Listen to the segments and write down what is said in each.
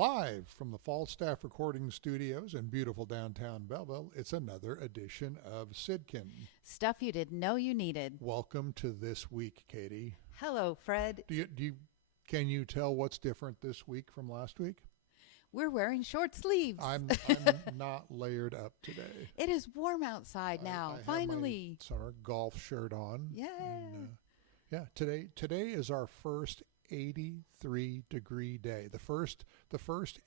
Live from the Fallstaff Recording Studios in beautiful downtown Belleville, it's another edition of SYDKYN. Stuff you didn't know you needed. Welcome to this week, Katy. Hello, Fred. Can you tell what's different this week from last week? We're wearing short sleeves. I'm not layered up today. It is warm outside now. I Finally. have my summer golf shirt on. Yeah. And, today is our first 83-degree day. The first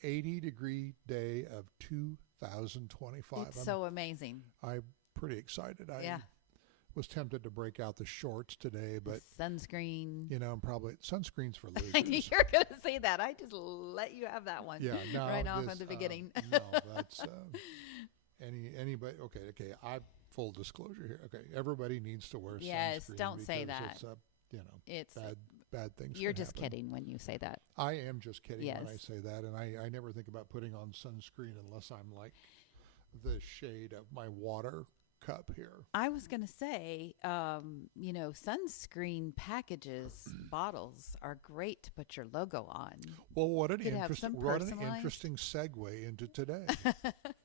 80-degree day of 2025. It's so amazing. I'm pretty excited. I was tempted to break out the shorts today, but sunscreen. I'm probably sunscreen's for losers. You're going to say that. I just let you have that one. Yeah, no, right off at the beginning. No, that's anybody. Okay. Full disclosure here. Okay, everybody needs to wear sunscreen. Yes, don't say that. It's bad things. You're just kidding when you say that. I am just kidding when I say that, and I never think about putting on sunscreen unless I'm like the shade of my water cup here. I was going to say, sunscreen packages, bottles are great to put your logo on. Well, what an interesting segue into today.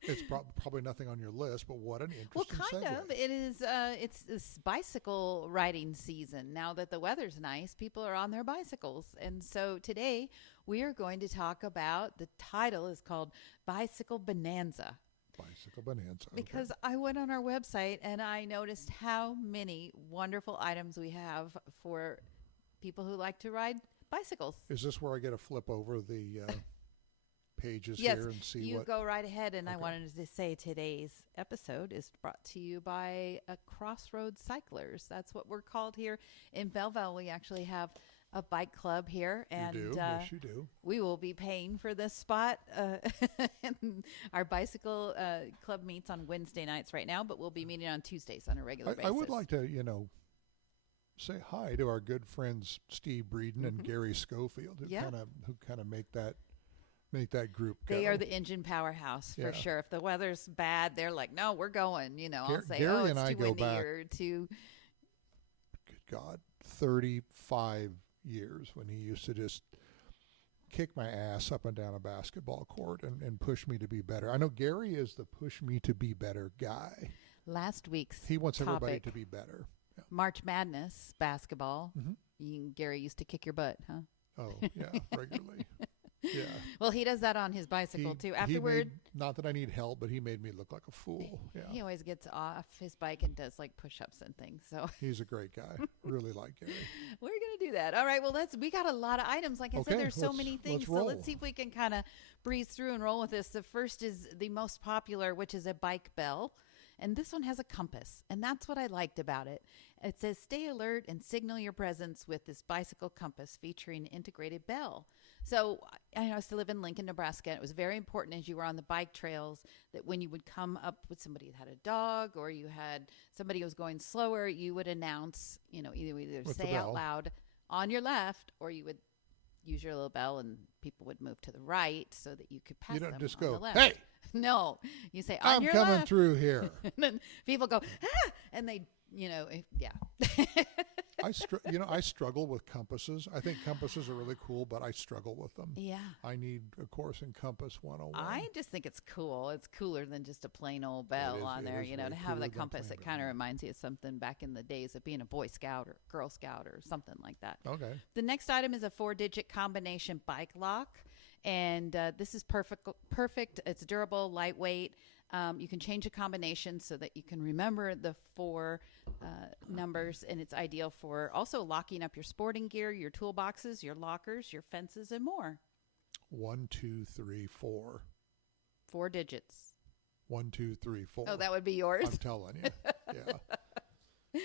It's probably nothing on your list, but what an interesting segue. Well, kind of. It is. It's this bicycle riding season. Now that the weather's nice, people are on their bicycles. And so today we are going to talk about, the title is called Bicycle Bonanza. Bicycle Bonanza. Because I went on our website and I noticed how many wonderful items we have for people who like to ride bicycles. Is this where I get to flip over the pages yes, here and see you what? Go right ahead. And okay. I wanted to say today's episode is brought to you by Crossroads Cyclers. That's what we're called here in Belleville. We actually have a bike club here, and you do. Yes, you do. We will be paying for this spot. Our bicycle club meets on Wednesday nights right now, but we'll be meeting on Tuesdays on a regular basis. I would like to, say hi to our good friends Steve Breeden and Gary Schofield, who kind of make that group go. They are the engine powerhouse for sure. If the weather's bad, they're like, "No, we're going." I'll say, Gary it's and I too go windy back, or too. Good God, 35 years when he used to just kick my ass up and down a basketball court and push me to be better. I know Gary is the push me to be better guy. Last week's he wants topic, everybody to be better. Yeah. March Madness basketball. Gary used to kick your butt, huh? Oh, yeah, regularly. Yeah. Well, he does that on his bicycle too. Afterward, not that I need help, but he made me look like a fool. Yeah. He always gets off his bike and does like push-ups and things. So he's a great guy. Really like Gary. We're gonna do that. All right. Well, we got a lot of items. Like I said, there's so many things. So let's see if we can kind of breeze through and roll with this. The first is the most popular, which is a bike bell. And this one has a compass, and that's what I liked about it. It says, "Stay alert and signal your presence with this bicycle compass featuring integrated bell." So I used to live in Lincoln, Nebraska. And it was very important as you were on the bike trails that when you would come up with somebody that had a dog or you had somebody who was going slower, you would announce, either say out loud on your left, or you would use your little bell and people would move to the right so that you could pass them. You don't just on go, the left. "Hey." No, you say, "On your I'm coming left." through here. And then people go, "Ah," and they, yeah. I struggle with compasses. I think compasses are really cool, but I struggle with them. Yeah. I need a course in Compass 101. I just think it's cool. It's cooler than just a plain old bell on there, to have the compass. It kind of reminds you of something back in the days of being a Boy Scout or Girl Scout or something like that. Okay. The next item is a 4-digit combination bike lock. And this is perfect. It's durable, lightweight. You can change the combination so that you can remember the 4 numbers, and it's ideal for also locking up your sporting gear, your toolboxes, your lockers, your fences, and more. 1, 2, 3, 4. 4 digits. 1, 2, 3, 4. Oh, that would be yours? I'm telling you. Yeah.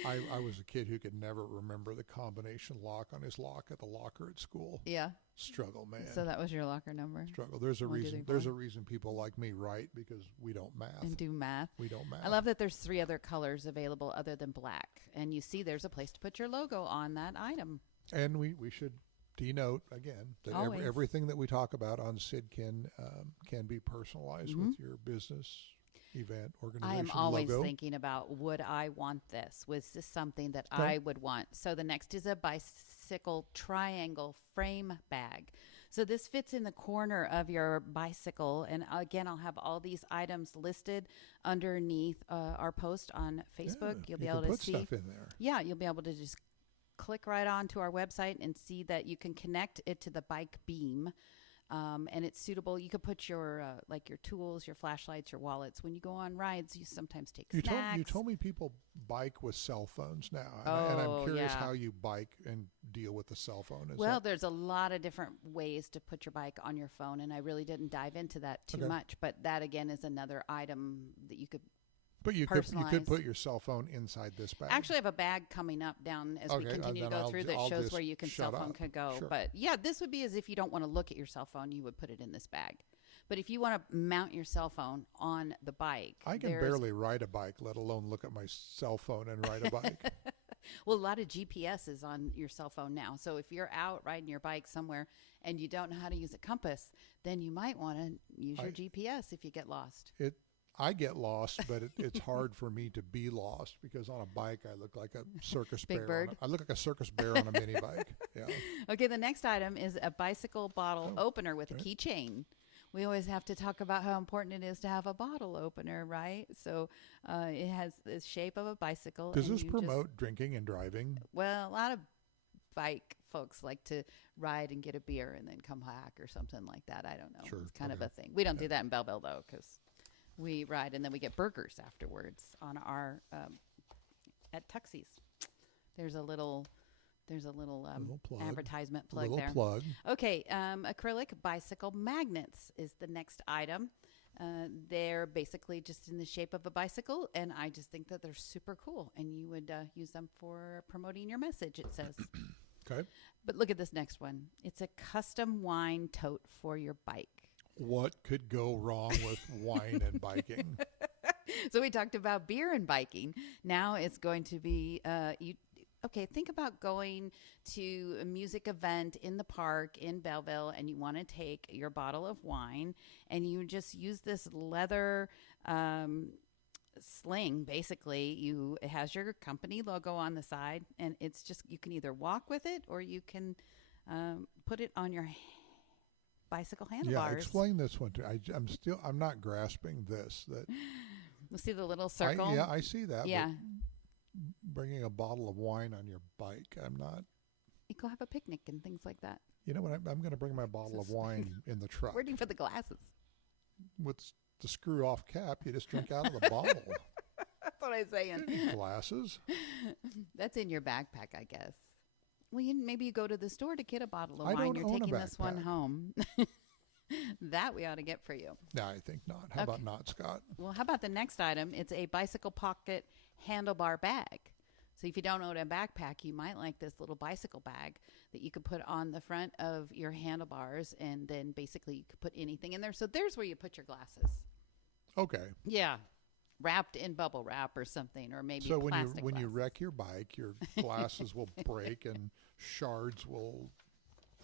I was a kid who could never remember the combination lock on his lock at the locker at school. Yeah. Struggle, man. So that was your locker number? Struggle. There's a reason. There's a reason people like me write, because we don't math. And do math. We don't math. I love that there's 3 other colors available other than black. And you see there's a place to put your logo on that item. And we should denote, again, that everything that we talk about on SYDKYN can be personalized with your business, event, organization, I am always logo. thinking about, would I want this? Was this something that I would want? So the next is a bicycle triangle frame bag. So this fits in the corner of your bicycle. And again, I'll have all these items listed underneath our post on Facebook. Yeah, You'll be able to see stuff in there. Yeah, you'll be able to just click right onto our website and see that you can connect it to the bike beam. And it's suitable. You could put your like your tools, your flashlights, your wallets. When you go on rides, you sometimes take snacks. You told me people bike with cell phones now, and I'm curious how you bike and deal with the cell phone. There's a lot of different ways to put your bike on your phone, and I really didn't dive into that too much. But that again is another item that you could. But you could put your cell phone inside this bag. Actually, I have a bag coming up down as we continue to go through that shows where your cell phone could go. Sure. But yeah, this would be as if you don't want to look at your cell phone, you would put it in this bag. But if you want to mount your cell phone on the bike, I can barely ride a bike, let alone look at my cell phone and ride a bike. Well, a lot of GPS is on your cell phone now. So if you're out riding your bike somewhere and you don't know how to use a compass, then you might want to use your GPS if you get lost. I get lost, but it's hard for me to be lost because on a bike I look like a circus Big bear. bird. I look like a circus bear on a mini bike. Yeah. Okay, the next item is a bicycle bottle opener with a keychain. We always have to talk about how important it is to have a bottle opener, right? So it has the shape of a bicycle. Does this promote drinking and driving? Well, a lot of bike folks like to ride and get a beer and then come back or something like that. I don't know. Sure. It's kind of a thing. We don't do that in Belleville, though, because we ride and then we get burgers afterwards on our at Tuxie's. There's a little advertisement plug there. Plug. Okay, acrylic bicycle magnets is the next item. They're basically just in the shape of a bicycle, and I just think that they're super cool. And you would use them for promoting your message, it says. Okay. But look at this next one. It's a custom wine tote for your bike. What could go wrong with wine and biking? So we talked about beer and biking. Now it's going to be think about going to a music event in the park in Belleville, and you want to take your bottle of wine, and you just use this leather sling. Basically, it has your company logo on the side, and it's just you can either walk with it or you can put it on your bicycle handlebars. Yeah, explain this one to me. I'm not grasping this. That you see the little circle? I see that. Yeah. Bringing a bottle of wine on your bike, I'm not. You go have a picnic and things like that. You know what? I'm going to bring my bottle of wine in the truck. Waiting for the glasses. With the screw-off cap, you just drink out of the bottle. That's what I'm saying. Glasses. That's in your backpack, I guess. Well, maybe you go to the store to get a bottle of wine. Don't You're own taking a this one home. That we ought to get for you. No, I think not. How about not, Scott? Well, how about the next item? It's a bicycle pocket handlebar bag. So if you don't own a backpack, you might like this little bicycle bag that you could put on the front of your handlebars, and then basically you could put anything in there. So there's where you put your glasses. Okay. Yeah. Wrapped in bubble wrap or something, or maybe so plastic when you wreck your bike, your glasses will break and shards will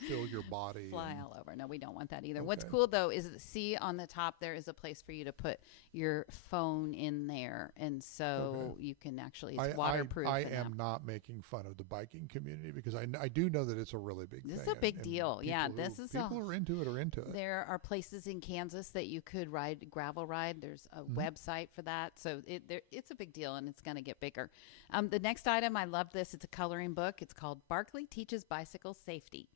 fill your body. Fly all over. No, we don't want that either. Okay. What's cool, though, is see on the top there is a place for you to put your phone in there. And so you can actually, it's waterproof. I am not making fun of the biking community because I do know that it's a really big thing. This is a big deal. Yeah, people are into it. There are places in Kansas that you could gravel ride. There's a website for that. So it's a big deal, and it's going to get bigger. The next item, I love this. It's a coloring book. It's called Barkley Teaches Bicycle Safety.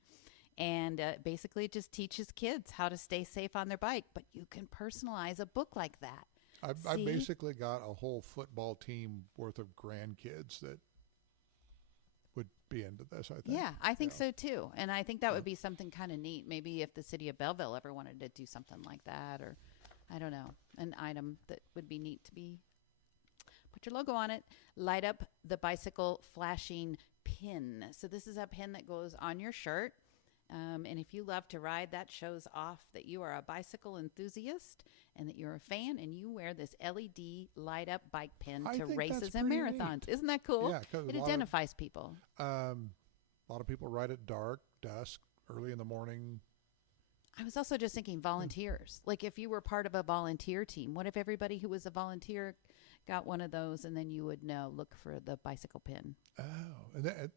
And basically it just teaches kids how to stay safe on their bike. But you can personalize a book like that. I've basically got a whole football team worth of grandkids that would be into this, I think. Yeah, I think so too. And I think that would be something kind of neat. Maybe if the city of Belleville ever wanted to do something like that, or I don't know, an item that would be neat to be. Put your logo on it. Light up the bicycle flashing pin. So this is a pin that goes on your shirt. And if you love to ride, that shows off that you are a bicycle enthusiast and that you're a fan, and you wear this LED light up bike pin to races and marathons. Isn't that cool? Yeah, it identifies people. A lot of people ride at dark, dusk, early in the morning. I was also just thinking volunteers. Like if you were part of a volunteer team, what if everybody who was a volunteer got one of those, and then you would look for the bicycle pin? Oh, and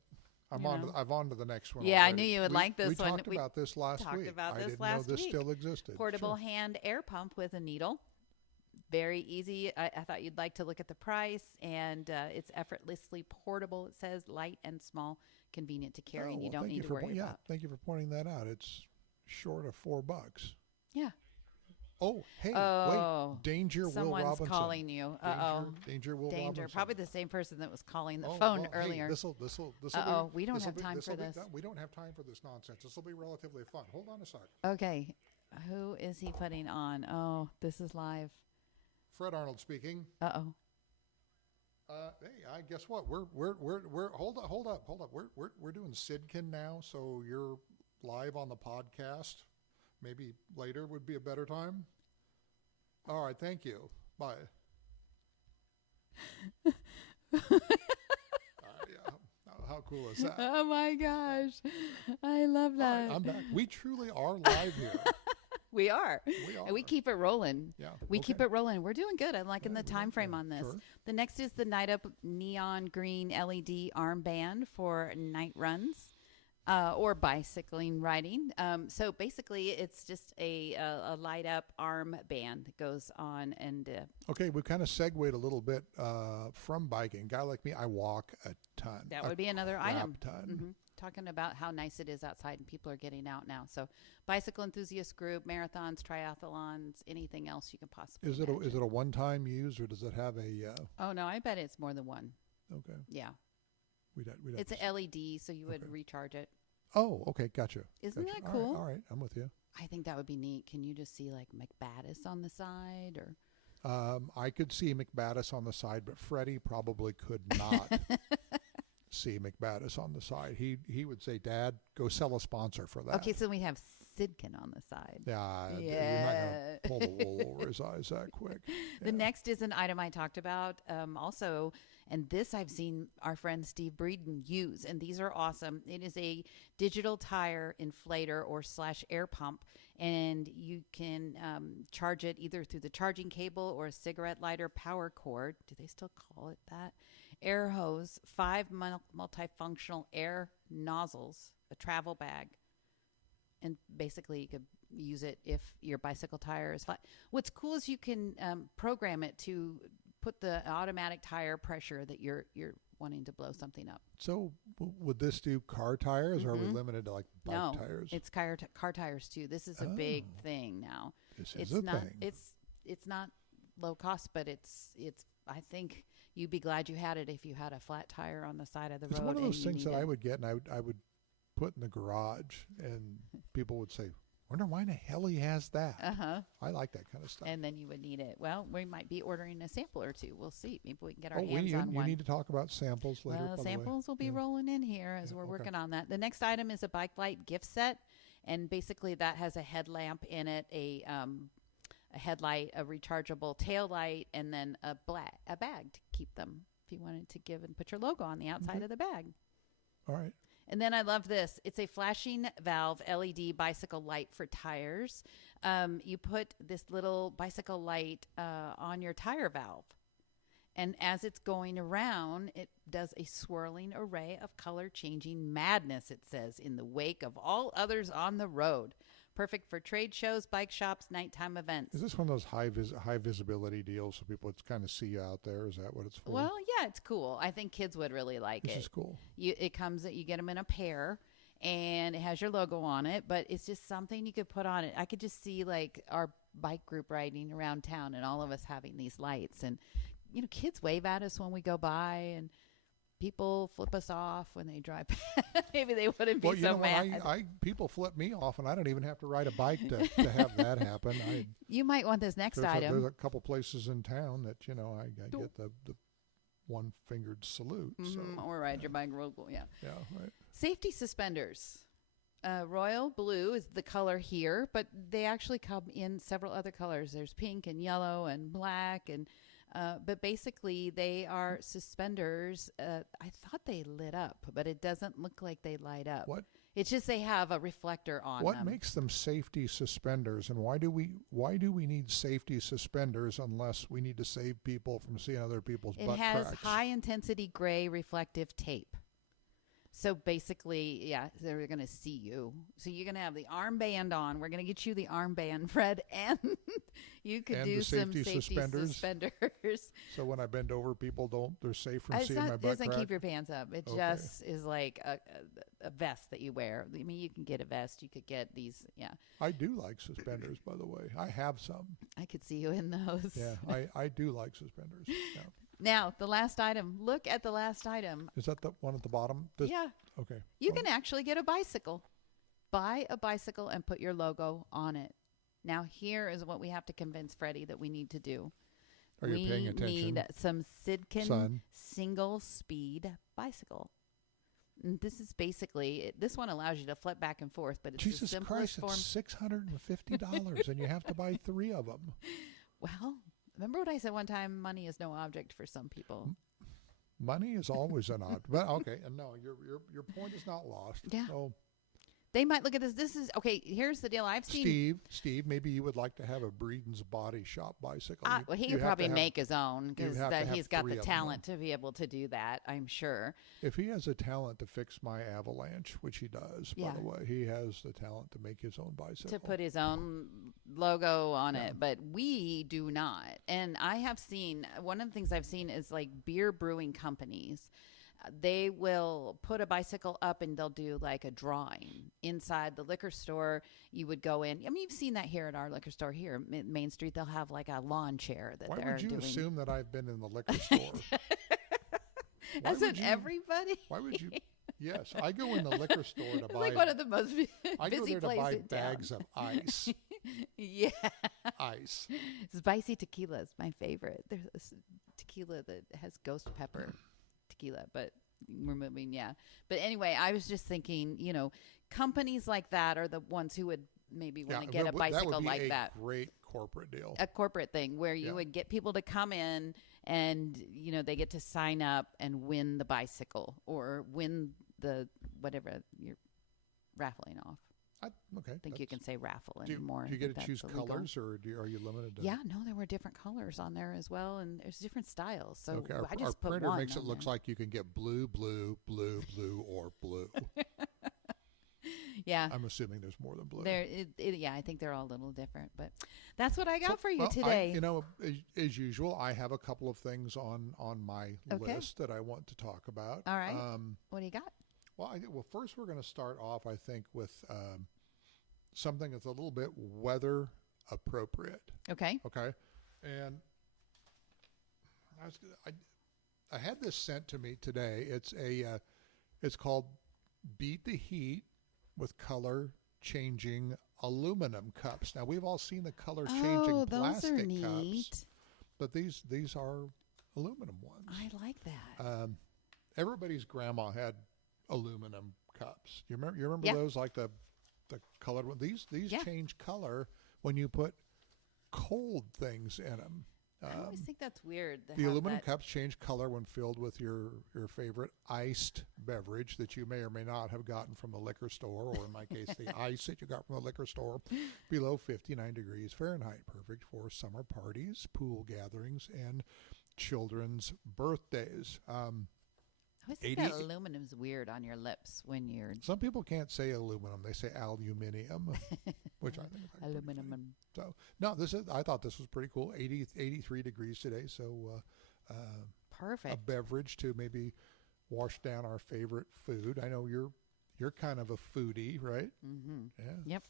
I'm on to the next one. Yeah, already. I knew you would like this one. We talked about this last week. I didn't know this still existed. Portable hand air pump with a needle. Very easy. I thought you'd like to look at the price, and it's effortlessly portable. It says light and small, convenient to carry, and you don't need to worry about. Thank you for pointing that out. It's short of $4. Yeah. Oh, hey, wait. Danger, Will Robinson. Someone's calling you. Danger, Will Robinson. Probably the same person that was calling the phone earlier. Hey, we don't have time for this. We don't have time for this nonsense. This will be relatively fun. Hold on a sec. Okay. Who is he putting on? Oh, this is live. Fred Arnold speaking. Hey, guess what? We're hold up. We're doing SYDKYN now, so you're live on the podcast. Maybe later would be a better time. All right, thank you. Bye. How cool is that? Oh my gosh, I love that. Right, I'm back. We truly are live here. We are. And we keep it rolling. Yeah. We keep it rolling. We're doing good. I'm liking the time frame on this. Sure. The next is the Night Up neon green LED armband for night runs or bicycling riding. So basically, it's just a light up armband that goes on. And okay, we kind of segued a little bit from biking. Guy like me, I walk a ton. That would be another item. Ton. Mm-hmm. Talking about how nice it is outside and people are getting out now. So bicycle enthusiast group, marathons, triathlons, anything else you can possibly imagine. Is it a one-time use, or does it have a... Oh, no, I bet it's more than one. Okay. Yeah. We'd it's an LED, so you would recharge it. Oh, okay. Gotcha. Isn't that cool? All right. I'm with you. I think that would be neat. Can you just see like McBattas on the side or... I could see McBattas on the side, but Freddie probably could not see McBattas on the side. He would say, "Dad, go sell a sponsor for that." Okay, so we have SYDKYN on the side. Yeah. You're not going to pull the wool over his eyes that quick. Yeah. The next is an item I talked about also, and this I've seen our friend Steve Breeden use, and these are awesome. It is a digital tire inflator or / air pump, and you can charge it either through the charging cable or a cigarette lighter power cord. Do they still call it that? Air hose, 5 multifunctional air nozzles, a travel bag, and basically you could use it if your bicycle tire is flat. What's cool is you can program it to put the automatic tire pressure that you're wanting to blow something up. So would this do car tires, or are we limited to like bike tires? It's car tires too. This is a big thing now. This is a thing. It's not low cost, but it's I think you'd be glad you had it if you had a flat tire on the side of the road. It's one of those things that I would get, and I would put in the garage, and people would say, "Wonder why in the hell he has that?" I like that kind of stuff. And then you would need it. Well, we might be ordering a sample or two. We'll see. Maybe we can get our hands on one. You need to talk about samples later. Well, samples will be rolling in here as we're working on that. The next item is a bike light gift set, and basically that has a headlamp in it, a headlight, a rechargeable tail light, and then a bag to keep them if you wanted to give and put your logo on the outside of the bag. All right. And then I love this. It's a flashing valve LED bicycle light for tires. You put this little bicycle light on your tire valve. And as it's going around, it does a swirling array of color-changing madness, it says, in the wake of all others on the road. Perfect for trade shows, bike shops, nighttime events. Is this one of those high visibility deals so people kind of see you out there? Is that what it's for? Well, yeah, it's cool. I think kids would really like it. This is cool. You get them in a pair, and it has your logo on it, but it's just something you could put on it. I could just see like our bike group riding around town and all of us having these lights, and kids wave at us when we go by, and people flip us off when they drive. Maybe they wouldn't be so mad. People flip me off, and I don't even have to ride a bike to have that happen. You might want this next item. There's a couple places in town that I get the one-fingered salute. Or ride your bike real cool. Yeah. Yeah. Right. Safety suspenders. Royal blue is the color here, but they actually come in several other colors. There's pink and yellow and black and. But basically, they are suspenders. I thought they lit up, but it doesn't look like they light up. What? It's just they have a reflector on them. What makes them safety suspenders, and why do we need safety suspenders unless we need to save people from seeing other people's butt cracks? It has high-intensity gray reflective tape. So basically, yeah, they're going to see you. So you're going to have the armband on. We're going to get you the armband, Fred, and you could do some safety suspenders. So when I bend over, they're safe from seeing my butt crack? It doesn't keep your pants up. It just is like a vest that you wear. I mean, you can get a vest. You could get these, yeah. I do like suspenders, by the way. I have some. I could see you in those. Yeah, I do like suspenders. Yeah. Now, the last item. Look at the last item. Is that the one at the bottom? Yeah. Okay. You can actually get a bicycle. Buy a bicycle and put your logo on it. Now, here is what we have to convince Freddie that we need to do. Are you paying attention? We need some SYDKYN single speed bicycle. And this is basically, this one allows you to flip back and forth, but it's the simplest form. Jesus Christ, it's $650 and you have to buy 3 of them. Well, remember what I said one time? Money is no object for some people. Money is always an object. But okay, and no, your point is not lost. Yeah. So, they might look at this. This is, okay, here's the deal. I've seen... Steve, maybe you would like to have a Breeden's Body Shop bicycle. Well, he could probably make his own because he's got the talent to be able to do that, I'm sure. If he has a talent to fix my Avalanche, which he does, by the way, he has the talent to make his own bicycle. To put his own logo on it, but we do not. And I have seen, one of the things I've seen is like beer brewing companies. They will put a bicycle up and they'll do like a drawing inside the liquor store. You would go in. I mean, you've seen that here at our liquor store here, Main Street. They'll have like a lawn chair that they're doing. Why would you assume that I've been in the liquor store? Hasn't everybody? Why would you? Yes, I go in the liquor store to buy. It's like one of the most busy places in town. I go there to buy bags of ice. Yeah. Ice. Spicy tequila is my favorite. There's a tequila that has ghost pepper. Tequila, but we're moving. Yeah. But anyway, I was just thinking, companies like that are the ones who would maybe want to get a bicycle like that. Great corporate deal. A corporate thing where you would get people to come in and, they get to sign up and win the bicycle or win the whatever you're raffling off. I think you can say raffle anymore. Do you get to choose colors or are you limited to? Yeah, no, there were different colors on there as well, and there's different styles. So I just put printer makes it look like you can get blue, blue, blue, blue, or blue. Yeah. I'm assuming there's more than blue. I think they're all a little different, but that's what I got for you today. As usual, I have a couple of things on my list that I want to talk about. All right. What do you got? Well, first we're going to start off, I think, with something that's a little bit weather appropriate. Okay. Okay. And I had this sent to me today. It's called Beat the Heat with Color Changing Aluminum Cups. Now we've all seen the color changing plastic cups, but these are aluminum ones. I like that. Everybody's grandma had aluminum cups. You remember those, like the colored one? These change color when you put cold things in them. I always think that's weird. The aluminum cups change color when filled with your favorite iced beverage that you may or may not have gotten from the liquor store, or in my case, the ice that you got from the liquor store, below 59 degrees Fahrenheit. Perfect for summer parties, pool gatherings, and children's birthdays. I always think that aluminum's weird on your lips when you're... Some people can't say aluminum. They say aluminium, which I think is aluminum. So, no, I thought this was pretty cool. 83 degrees today, so perfect. A beverage to maybe wash down our favorite food. I know you're kind of a foodie, right? Mm-hmm. Yeah. Yep.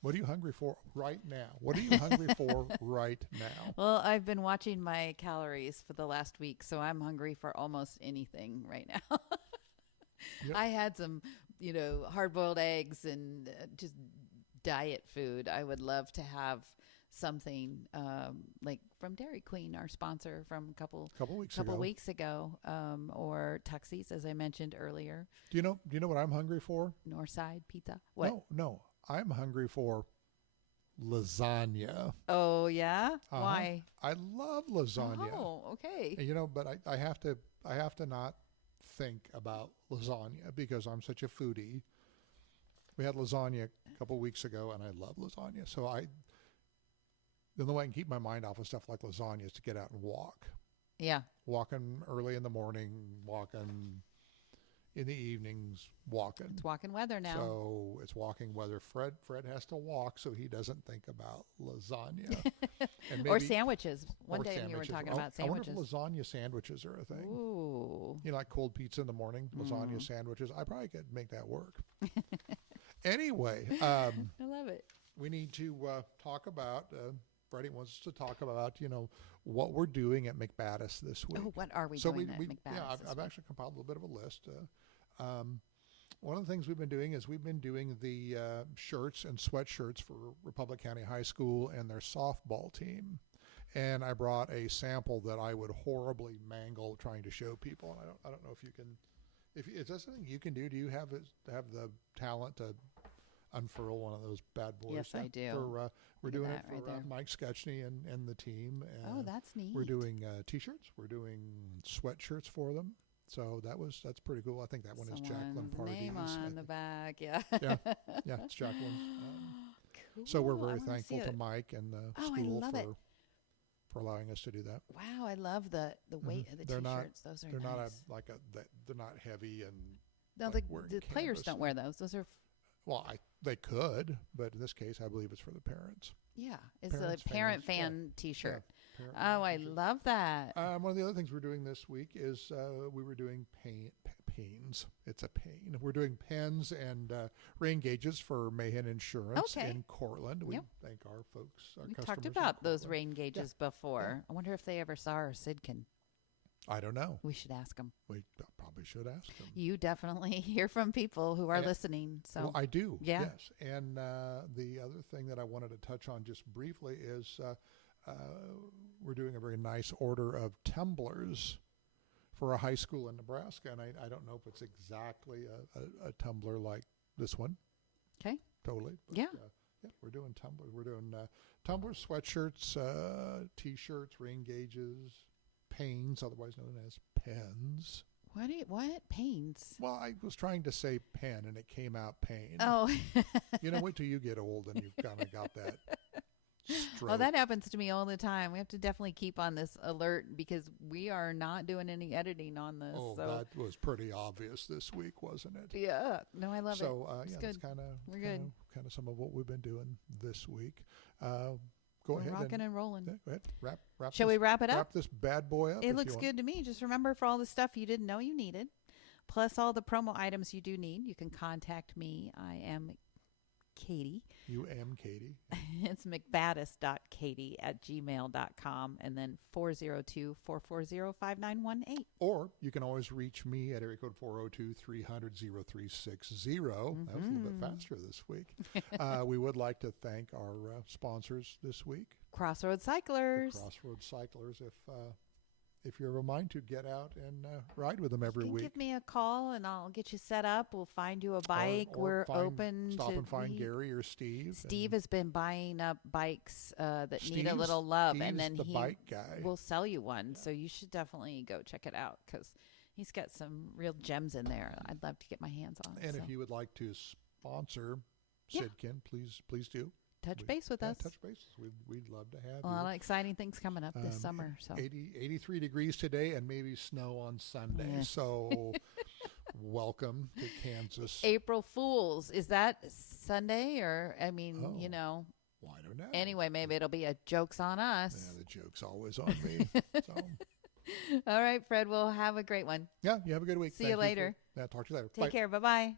What are you hungry for right now? What are you hungry for right now? Well, I've been watching my calories for the last week, so I'm hungry for almost anything right now. Yep. I had some, hard-boiled eggs and just diet food. I would love to have something like from Dairy Queen, our sponsor from a couple weeks ago, or Tuxie's, as I mentioned earlier. Do you know what I'm hungry for? Northside Pizza. What? No. I'm hungry for lasagna. Oh yeah? Why? I love lasagna. Oh, okay. But I have to not think about lasagna because I'm such a foodie. We had lasagna a couple weeks ago, and I love lasagna. So the only way I can keep my mind off of stuff like lasagna is to get out and walk. Yeah. Walking early in the morning, walking in the evenings walking. It's walking weather now. So it's walking weather. Fred has to walk so he doesn't think about lasagna. And or sandwiches. One day you were talking about sandwiches. I wonder if lasagna sandwiches are a thing. Ooh. You know, like cold pizza in the morning, lasagna sandwiches. I probably could make that work. Anyway. I love it. We need to talk about, Freddie wants us to talk about, what we're doing at McBattas this week. Oh, what are we doing at McBattas? Yeah, I've actually compiled a little bit of a list. One of the things we've been doing is we've been doing the shirts and sweatshirts for Republic County High School and their softball team. And I brought a sample that I would horribly mangle trying to show people. And I don't know if you can, is that something you can do? Do you have the talent to unfurl one of those bad boys? Yes, I do. We're doing it for Mike Sketchney and the team. Oh, that's neat. We're doing T-shirts. We're doing sweatshirts for them. So that's pretty cool. I think that one is Jacqueline Pardee's name on the back. Yeah. yeah, it's Jacqueline. Cool. So we're very thankful to Mike and the school for allowing us to do that. Wow, I love the weight of the T-shirts. Those are they're nice. They're not heavy and. No, the players don't wear those. Those are. Well, they could, but in this case, I believe it's for the parents. Yeah, it's a parent fan T-shirt. Yeah, I love that. One of the other things we're doing this week is we were doing pains. It's a pain. We're doing pens and rain gauges for Mahan Insurance in Cortland. We thank our folks. We talked about those rain gauges before. I wonder if they ever saw our SYDKYN. I don't know. We should ask them. We probably should ask them. You definitely hear from people who are listening. So well, I do. Yeah. Yes. And the other thing that I wanted to touch on just briefly is we're doing a very nice order of tumblers for a high school in Nebraska. And I don't know if it's exactly a tumbler like this one. Okay. Totally. But, yeah, we're doing tumblers. We're doing tumblers, sweatshirts, T-shirts, rain gauges, pains, otherwise known as pens. What? Pains? Well, I was trying to say pen, and it came out pain. Oh. Wait till you get old and you've kind of got that stroke. Oh, that happens to me all the time. We have to definitely keep on this alert because we are not doing any editing on this. Oh, so. That was pretty obvious this week, wasn't it? Yeah. No, I love it. So, it's that's good. We're good. Kind of some of what we've been doing this week. Go ahead. Rocking and rolling. Go ahead. Wrap. Shall we wrap it up? Wrap this bad boy up. It looks good to me. Just remember, for all the stuff you didn't know you needed, plus all the promo items you do need, you can contact me. I am Katy. You am Katy. It's McBattas.Katy@gmail.com and then 402-440-5918. Or you can always reach me at area code 402-300-0360. Mm-hmm. That was a little bit faster this week. We would like to thank our sponsors this week. Crossroads Cyclers. The Crossroads Cyclers. If you're of a mind to get out and ride with them every week. Give me a call and I'll get you set up. We'll find you a bike. We're open. Stop and find Gary or Steve. Steve has been buying up bikes that need a little love, and then the bike guy will sell you one. Yeah. So you should definitely go check it out because he's got some real gems in there. I'd love to get my hands on. And if you would like to sponsor SYDKYN, please do. Touch base with us. Touch base. We'd love to have a lot of exciting things coming up this summer. So 83 degrees today and maybe snow on Sunday. Yeah. So welcome to Kansas. April Fools. Is that Sunday or, Well, I don't know. Anyway, maybe it'll be a joke's on us. Yeah, the joke's always on me. So. All right, Fred. We'll have a great one. Yeah, you have a good week. See you later. Talk to you later. Take care. Bye-bye.